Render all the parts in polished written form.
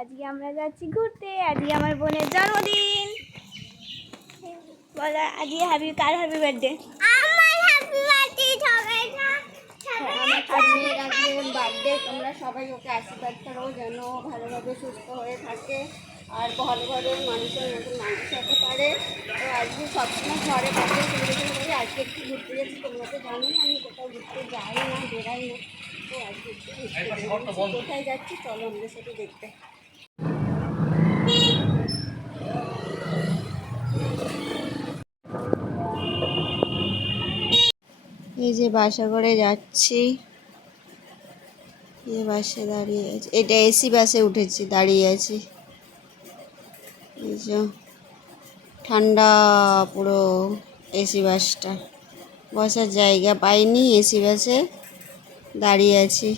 আজকে আমরা যাচ্ছি ঘুরতে। আজকে আমার বোনের জন্মদিন। বলো আজকে কার হ্যাপি বার্থডে? আমার হ্যাপি বার্থডে সবাই না। আজকে রাখবেন বার্থডে, তোমরা সবাই ওকে আশীর্বাদ করো যেন ভালোভাবে সুস্থ হয়ে থাকে আর ভালো ভালো মানুষের মতন মানুষ হতে পারে। তো আজকে সবসময় ঘরে বার্থডে সেলিব্রেশন করি, আজকে একটু ঘুরতে যাচ্ছি। তোমরা তো জানোই আমি কোথাও ঘুরতে যাই না, বেরাই না। তো আজকে একটু ঘুরতে কোথায় যাচ্ছি চলো আমাদের সাথে দেখতে। এই যে বাসা করে যাচ্ছি, এই বাসে দাঁড়িয়ে আছি, এটা এসি বাসে উঠেছি, দাঁড়িয়ে আছি। এই যে ঠান্ডা পুরো এসি বাসটা, বসার জায়গা পাইনি, এসি বাসে দাঁড়িয়ে আছি।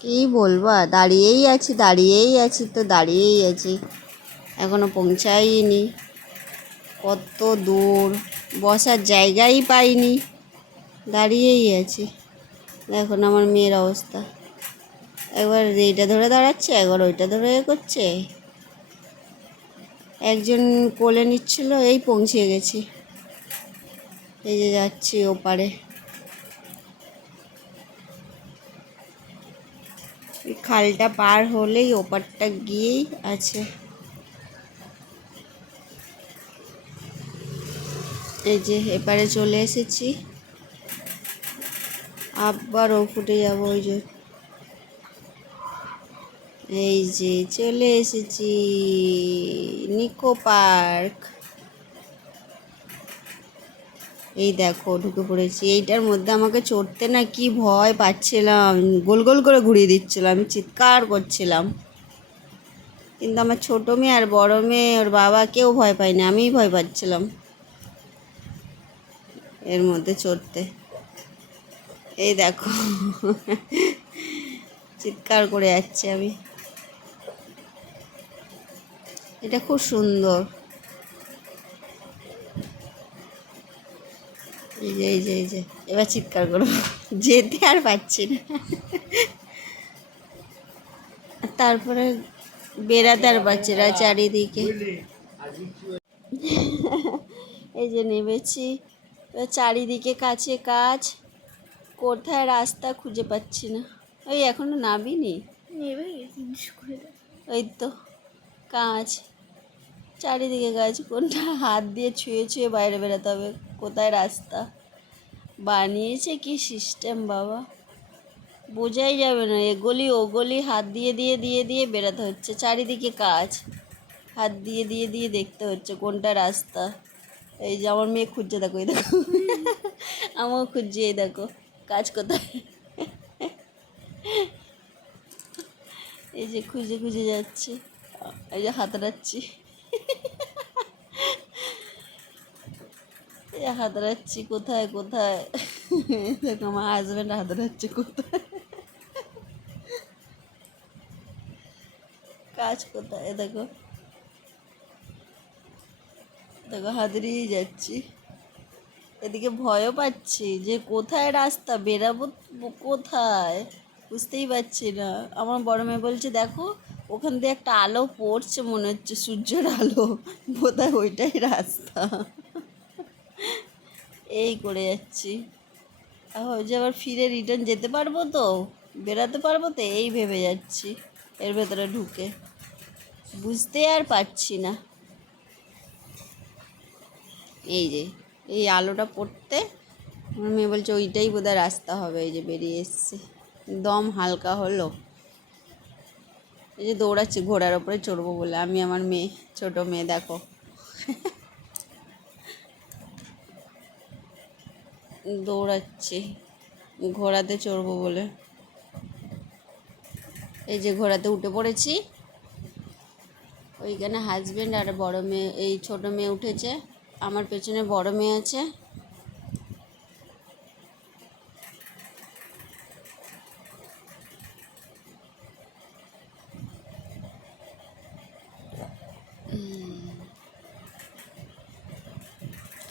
কি বলবো, দাঁড়িয়েই আছি তো দাঁড়িয়েই আছি, এখনো পৌঁছাইনি। কত দূর, বসার জায়গাই পাইনি, দাঁড়িয়েই আছি। এখন আমার মেয়ের অবস্থা, একবার এইটা ধরে দাঁড়াচ্ছে, একবার ওইটা ধরে করছে। একজন কোলে নিচ্ছিল, এই পৌঁছে গেছি। এই যে যাচ্ছি ওপারে, এই খালটা পার হলেই ওপারটা গিয়েই আছে। এই যে এপারে চলে এসেছি, আবার ও ফুটে যাবো। ওই যে এই যে চলে এসেছি নিকো পার্ক। এই দেখো ঢুকে পড়েছি। এইটার মধ্যে আমাকে চড়তে না কি ভয় পাচ্ছিলাম, গোল গোল করে ঘুরিয়ে দিচ্ছিলাম, আমি চিৎকার করছিলাম। কিন্তু আমার ছোটো মেয়ে আর বড় মেয়ে ওর বাবা কেউ ভয় পায়নি, আমিই ভয় পাচ্ছিলাম এর মধ্যে চড়তে। এই দেখো চিৎকার করে যাচ্ছি আমি। এটা খুব সুন্দর। এই যে এবার চিৎকার করবো, যেতে আর পাচ্ছি না। তারপরে বেড়াতে আর পাচ্ছি না চারিদিকে। এই যে নেমেছি, চারিদিকে কাছে কাজ, কোথায় রাস্তা খুঁজে পাচ্ছি না। ওই এখনো নামিনি, ওই তো কাজ, চারিদিকে গাছ, কোনটা হাত দিয়ে ছুঁয়ে ছুঁয়ে বাইরে বেরোতে হবে, কোথায় রাস্তা বানিয়েছে কি সিস্টেম বাবা, বোঝাই যাবে না। এগলি ওগলি হাত দিয়ে দিয়ে দিয়ে দিয়ে বেরোতে হচ্ছে, চারিদিকে কাজ, হাত দিয়ে দিয়ে দিয়ে দেখতে হচ্ছে কোনটা রাস্তা। এই যে আমার মেয়ে খুঁজছে, দেখো এই দেখো আমিও খুঁজছি, এই দেখো কাজ কোথায়। এই যে খুঁজে খুঁজে যাচ্ছি, এই যে হাতড়াচ্ছি, হাতড়াচ্ছি কোথায় কোথায়। দেখো আমার হাজব্যান্ড হাতড়াচ্ছে কোথায়, কাজ কোথায়, দেখো দেখো হাতড়িয়েই যাচ্ছি। এদিকে ভয়ও পাচ্ছি যে কোথায় রাস্তা, বেরাবো কোথায় বুঝতেই পারছি না। আমার বড় মেয়ে বলছে দেখো ওখান দিয়ে একটা আলো পড়ছে, মনে হচ্ছে সূর্যের আলো, বোধহয় ওইটাই রাস্তা। এই করে যাচ্ছি, যে আবার ফিরে রিটার্ন যেতে পারবো তো, বেরাতে পারবো তো, এই ভেবে যাচ্ছি এর ভেতরে ঢুকে, বুঝতে আর পারছি না। এই যে এই আলোটা পড়তে আমার মেয়ে বলছে ওইটাই বোধহয় রাস্তা হবে। এই যে বেরিয়ে এসছে, দম হালকা হলো। এই যে দৌড়াচ্ছি ঘোড়ার ওপরে চড়বো বলে, আমি আমার মেয়ে, ছোটো মেয়ে দেখো দৌড়াচ্ছি ঘোড়াতে চড়বো বলে। এই যে ঘোড়াতে উঠে পড়েছি, ওইখানে হাজব্যান্ড আর বড় মেয়ে, এই ছোটো মেয়ে উঠেছে, আমার পেছনে বড় মেয়ে আছে।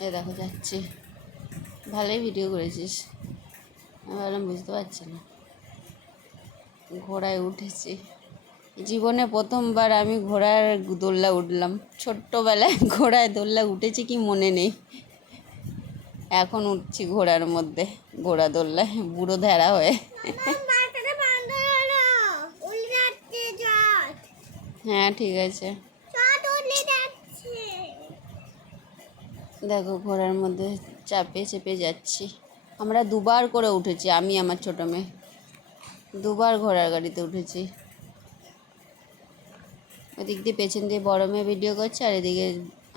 এই দেখো যাচ্ছি। ভালোই ভিডিও করেছিস। আমি ভাবলাম বুঝতে পারছি না। ঘোড়ায় উঠেছি, জীবনে প্রথমবার আমি ঘোড়ার দোল্লা উঠলাম। ছোট্টবেলায় ঘোড়ায় দোল্লা উঠেছি কি মনে নেই, এখন উঠছি ঘোড়ার মধ্যে, ঘোড়া দোল্লায়, বুড়ো ধেড়া হয়ে। হ্যাঁ ঠিক আছে। দেখো ঘোড়ার মধ্যে চাপে চেপে যাচ্ছি। আমরা দুবার করে উঠেছি, আমি আমার ছোটো মেয়ে দুবার ঘোড়ার গাড়িতে উঠেছি। ওদিক দিয়ে পেছন দিয়ে বড় মেয়ে ভিডিও করছে, আর এদিকে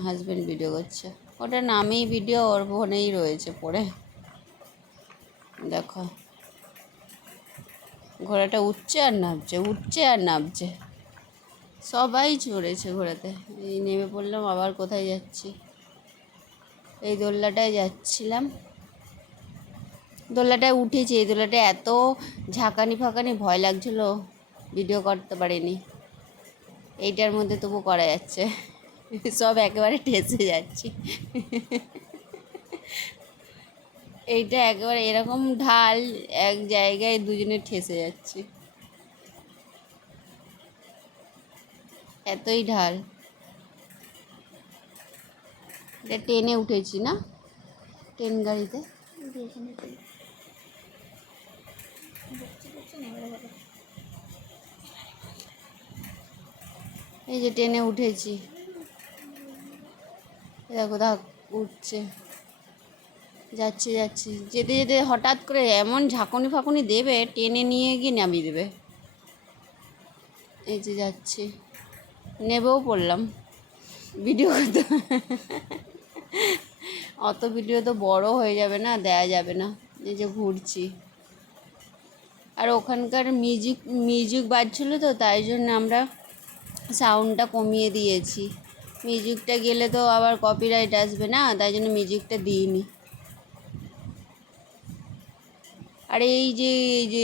হাজব্যান্ড ভিডিও করছে। ওটা নামেই ভিডিও, ওর ফোনেই রয়েছে পড়ে। দেখো ঘোড়াটা উঠছে আর নামছে, উঠছে আর নামছে, সবাই চড়েছে ঘোড়াতে। এই নেমে পড়লাম, আবার কোথায় যাচ্ছি, এই দোল্লাটায় যাচ্ছিলাম। দোল্লাটায় উঠেছি, এই দোল্লাটায় এত ঝাঁকানি ফাঁকানি ভয় লাগছিল, ভিডিও করতে পারিনি। এইটার মধ্যে তবু করা যাচ্ছে, সব একেবারে ঠেসে যাচ্ছি। এইটা একেবারে এরকম ঢাল, এক জায়গায় দুজনে ঠেসে যাচ্ছি, এতই ঢাল। এটা ট্রেনে উঠেছি না, ট্রেন গাড়িতে। এই যে ট্রেনে উঠেছি, দেখো দেখ উঠছে, যাচ্ছি যাচ্ছি, যেতে যেতে হঠাৎ করে এমন ঝাঁকুনি ফাঁকুনি দেবে, টেনে নিয়ে গিয়ে নামিয়ে দেবে। এই যে যাচ্ছি, নেবেও পড়লাম ভিডিও করতে। অত ভিডিও তো বড় হয়ে যাবে না, দেয়া যাবে না। এই যে ঘুরছি, আর ওখানকার মিউজিক বাজছিল তো, তাই জন্য আমরা সাউন্ডটা কমিয়ে দিয়েছি। মিউজিকটা গেলে তো আবার কপিরাইট আসবে না, তাই জন্য মিউজিকটা দিইনি। আর এই যে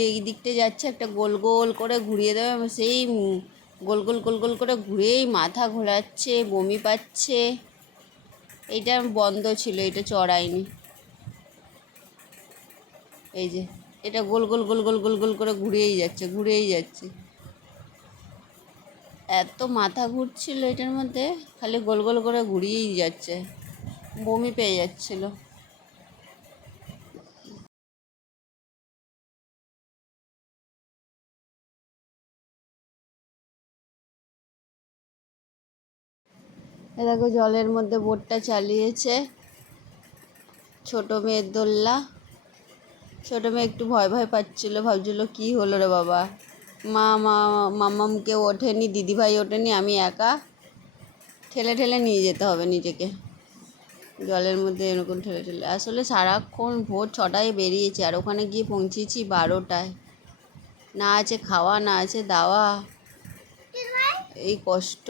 এই দিকটা যাচ্ছে, একটা গোল গোল করে ঘুরিয়ে দেবে, সেই গোল গোল গোল গোল করে ঘুরেই মাথা ঘোরাচ্ছে, বমি পাচ্ছে। এইটা বন্ধ ছিল, এটা চড়ায়নি। এই যে এটা গোল গোল গোল গোল গোল গোল করে ঘুরেই যাচ্ছে, ঘুরেই যাচ্ছে। এত মাথা ঘুরছিল এটার মধ্যে, খালি গোল গোল করে ঘুরিয়েই যাচ্ছে, বমি পেয়ে যাচ্ছিলো। এ দেখো জলের মধ্যে বোটটা চালিয়েছে ছোটো মেয়ের দোল্লা। ছোটো মেয়ে একটু ভয় ভয় পাচ্ছিলো, ভাবছিল কী হলো রে বাবা, মাম্মামকে ওঠেনি, দিদিভাই ওঠেনি, আমি একা, ঠেলে ঠেলে নিয়ে যেতে হবে নিজেকে জলের মধ্যে, এরকম ঠেলে ঠেলে। আসলে সারাক্ষণ ভোর 6টায় বেরিয়েছি, আর ওখানে গিয়ে পৌঁছেছি 12টায়। না আছে খাওয়া, না আছে দাওয়া, এই কষ্ট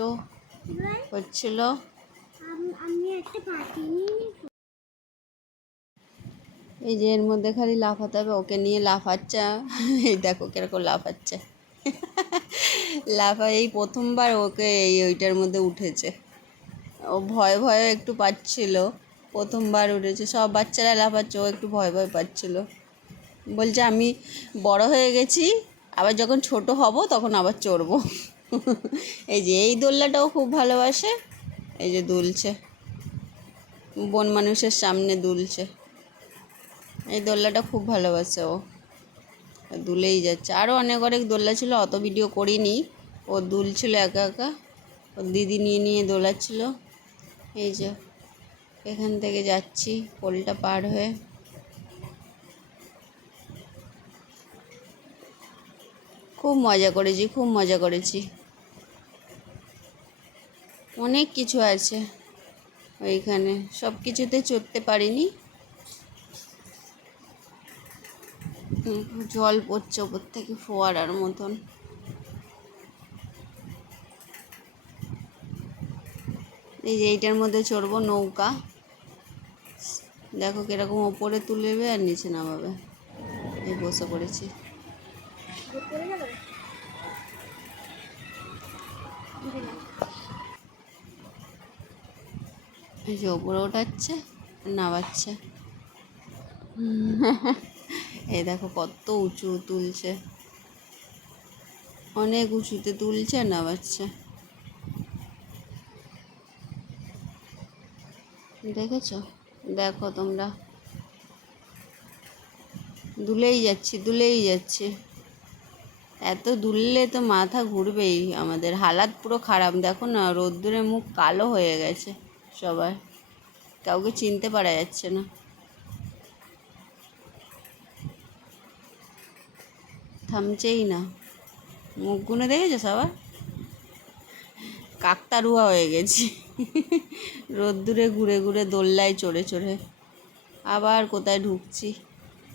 হচ্ছিল। এই যে এর মধ্যে খালি লাফাতে হবে, ওকে নিয়ে লাফাচ্ছে। এই দেখো কিরকম লাফাচ্ছে, এই প্রথমবার ওকে ওইটার মধ্যে উঠেছে। ও ভয় ভয় একটু পাচ্ছিল, প্রথমবার উঠেছে। সব বাচ্চারা লাফাচ্ছে, ও একটু ভয় ভয় পাচ্ছিল। বলছে আমি বড় হয়ে গেছি, আবার যখন ছোট হব তখন আবার চড়বো। এই যে এই দোল্লাটাও খুব ভালোবাসে, এই যে দুলছে, বন মানুষের সামনে দুলছে। এই দোল্লাটা খুব ভালোবাসে ও, দুলেই যাচ্ছে। আরও অনেক অনেক দোল্লা ছিল, অত ভিডিও করিনি। ও দুলছিল একা একা, ওর দিদি নিয়ে নিয়ে দোলাচ্ছিল। এই যে এখান থেকে যাচ্ছি পোলটা পার হয়ে। খুব মজা করেছি, খুব মজা করেছি। অনেক কিছু আছে ওইখানে, সব কিছুতে চড়তে পারিনি। জল পড়ছে ওপর থেকে ফোয়ারার মতন। এই যে এইটার মধ্যে চড়বো, নৌকা। দেখো কিরকম ওপরে তুলবে আর নিচে নামাবে। এই বসে পড়েছি। এই যে ওপরে ওঠাচ্ছে, নামাচ্ছে। এই দেখো কত উঁচু তুলছে, অনেক উঁচুতে তুলছে নামাচ্ছে। দেখেছো? দেখো তোমরা, দুলেই যাচ্ছি। এত দুললে তো মাথা ঘুরবেই আমাদের, হালাত পুরো খারাপ। দেখো না, রোদ্দুরে মুখ কালো হয়ে গেছে সবার, কাউকে চিনতে পারা যাচ্ছে না। থামছেই না, মুখগুলো দেখেছো সবার? কাকতারুয়া হয়ে গেছি। রোদ্দুরে ঘুরে ঘুরে দোল্লায় চড়ে আবার কোথায় ঢুকছি।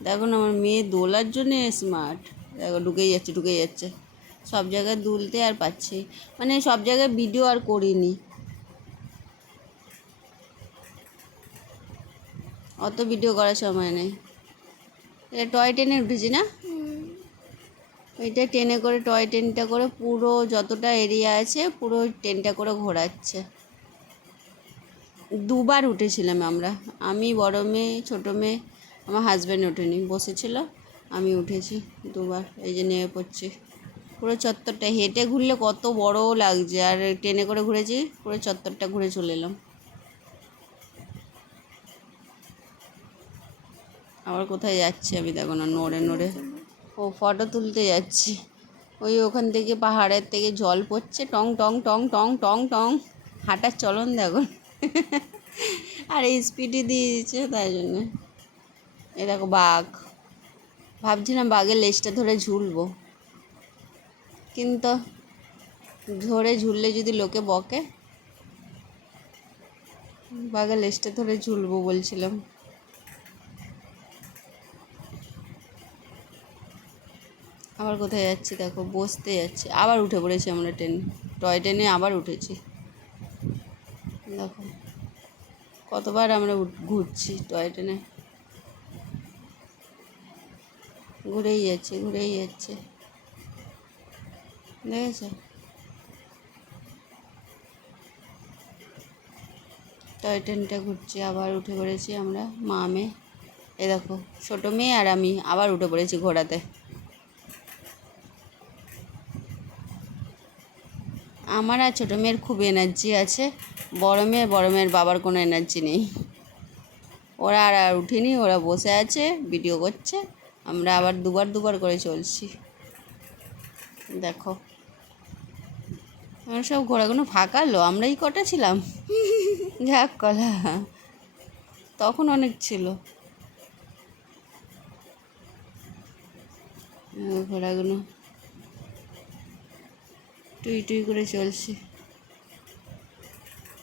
দেখো না, আমার মেয়ে দোলার জন্যে স্মার্ট। দেখো ঢুকেই যাচ্ছে সব জায়গায় দুলতে, আর পাচ্ছি মানে সব জায়গায় ভিডিও আর করিনি, অত ভিডিও করার সময় নেই। এটা টয় ট্রেনে উঠেছি না, এটা ট্রেনে করে, টয় ট্রেনটা করে পুরো যতটা এরিয়া আছে পুরো ট্রেনটা করে ঘোরাচ্ছে। দুবার উঠেছিলাম আমরা, আমি, বড় মেয়ে, ছোটো মেয়ে, আমার হাজব্যান্ড ওঠেনি, বসেছিল, আমি উঠেছি দুবার। এই যে নেমে পড়ছি, পুরো চত্বরটা হেঁটে ঘুরলে কত বড় লাগছে, আর ট্রেনে করে ঘুরেছি পুরো চত্বরটা ঘুরে চলে এলাম। আবার কোথায় যাচ্ছি আমি দেখো না, নড়ে ও ফটো তুলতে যাচ্ছি। ওখান থেকে পাহাড়ের থেকে জল পড়ছে, টং টং টং টং টং টং, হাঁটার চলন দেখো। আর এই স্পিডে দিয়ে দিচ্ছে তাই জন্যে। এই দেখো বাঘ, ভাবছিলাম বাঘের লেজটা ধরে ঝুলবো, কিন্তু ধরে ঝুললে যদি লোকে বকে, বাঘের লেজটা ধরে ঝুলবো বলছিলাম। আবার কোথায় যাচ্ছি দেখো, বসতে যাচ্ছি, আবার উঠে পড়েছি আমরা টয় ট্রেনে আবার উঠেছি। দেখো কতবার আমরা ঘুরছি টয় ট্রেনে, ঘুরেই যাচ্ছে দেখেছ? টয় ট্রেনটা ঘুরছি, আবার উঠে পড়েছি আমরা মা মেয়ে। এ দেখো ছোটো মেয়ে আর আমি আবার উঠে পড়েছি ঘোড়াতে। আমার আর ছোটো মেয়ের খুব এনার্জি আছে, বড় মেয়ের বাবার কোনো এনার্জি নেই। ওরা আর উঠিনি, ওরা বসে আছে ভিডিও করছে, আমরা আবার দুবার করে চলছি। দেখো আমরা সব ঘোড়াগুলো ফাঁকালো, আমরাই কটা ছিলাম। যাক কলা, তখন অনেক ছিল ঘোড়াগুলো, টুই করে চলছি।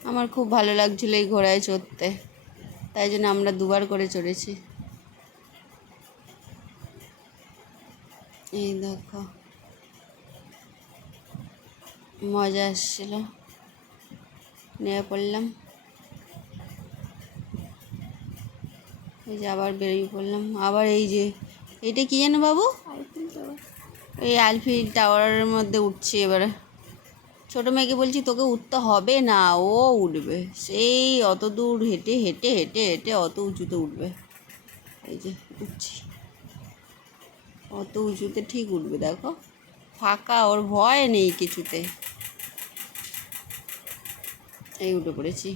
আমার খুব ভালো লাগছিল এই ঘোড়ায় চড়তে, তাই জন্য আমরা দুবার করে চড়েছি। এই দেখো মজা আসছিল, নেমে পড়লাম, এই যে আবার বেরিয়ে পড়লাম। আবার এই যে এইটা কী জানো বাবু, এই আইফেল টাওয়ারের মধ্যে উঠছি এবারে। ছোটো মেয়েকে বলছি তোকে উঠতে হবে না, ও উঠবে, সেই অত দূর হেঁটে অত উঁচুতে উঠবে। এই যে উঠছি, অত উঁচুতে ঠিক উঠবে, দেখো ফাঁকা, ওর ভয় নেই কিছুতে। এই উঠে পড়েছি,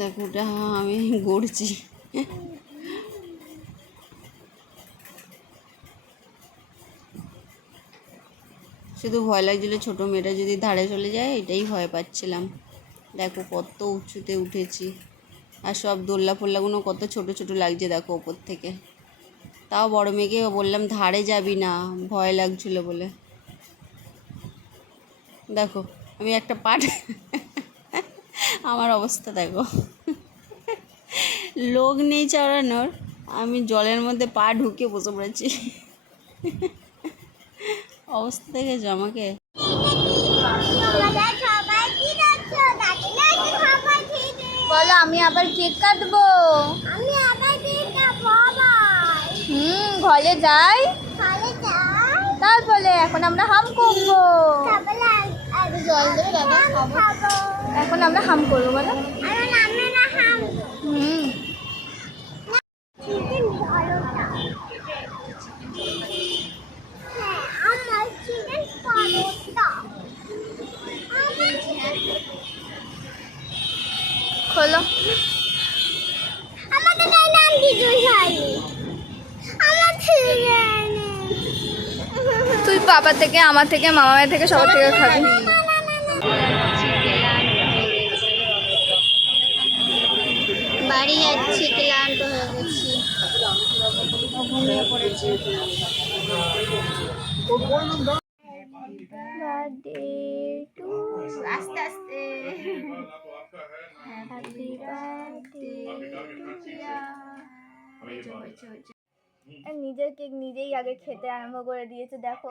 দেখো ওটা আমি গড়ছি। শুধু ভয় লাগছিলো ছোটো মেয়েটা যদি ধারে চলে যায়, এটাই ভয় পাচ্ছিলাম। দেখো কত উঁচুতে উঠেছি, আর সব দোল্লা ফোল্লাগুলো কত ছোটো লাগছে দেখো ওপর থেকে। তাও বড় মেয়েকে বললাম ধারে যাবি না, ভয় লাগছিলো বলে। দেখো আমি একটা আমার অবস্থা দেখো, লোক নেই চড়ানোর, আমি জলের মধ্যে পা ঢুকে বসে পড়েছি। অবস্থা দেখেছো আমাকে? বলো আমি আবার কেক কাটবো। ঘরে যাই, তারপরে এখন আমরা হাম করবো। এখন আমরা হাম করবো বলো। খোলো। আমাকে তাই নাম কিছুই হয়নি। আমার ছেলে জানে। তুই পাপা থেকে, আমার থেকে, মামামের থেকে, সবার থেকে খাবি। বাড়ি যাচ্ছি, ক্লান্ত হয়ে গেছি। ঘুমিয়ে পড়েছি। বার্থডে টু, আস্তে আস্তে। হ্যাপি বার্থডে নিজের কেক নিজেই আগে খেতে আরম্ভ করে দিয়েছে, দেখো।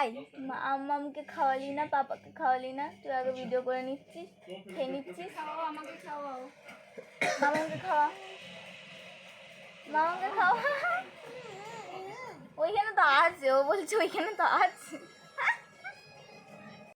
আই আম্মামকে খাওয়ালি না, পাপাকে খাওয়ালি না, তুই আগে ভিডিও করে নিচ্ছিস, খেয়ে নিচ্ছিস। আমাকে খাওয়াও, মামাকে খাওয়া, মামাকে খাওয়া। ওইখানে তো আছে, ও বলছে ওইখানে তো আছে।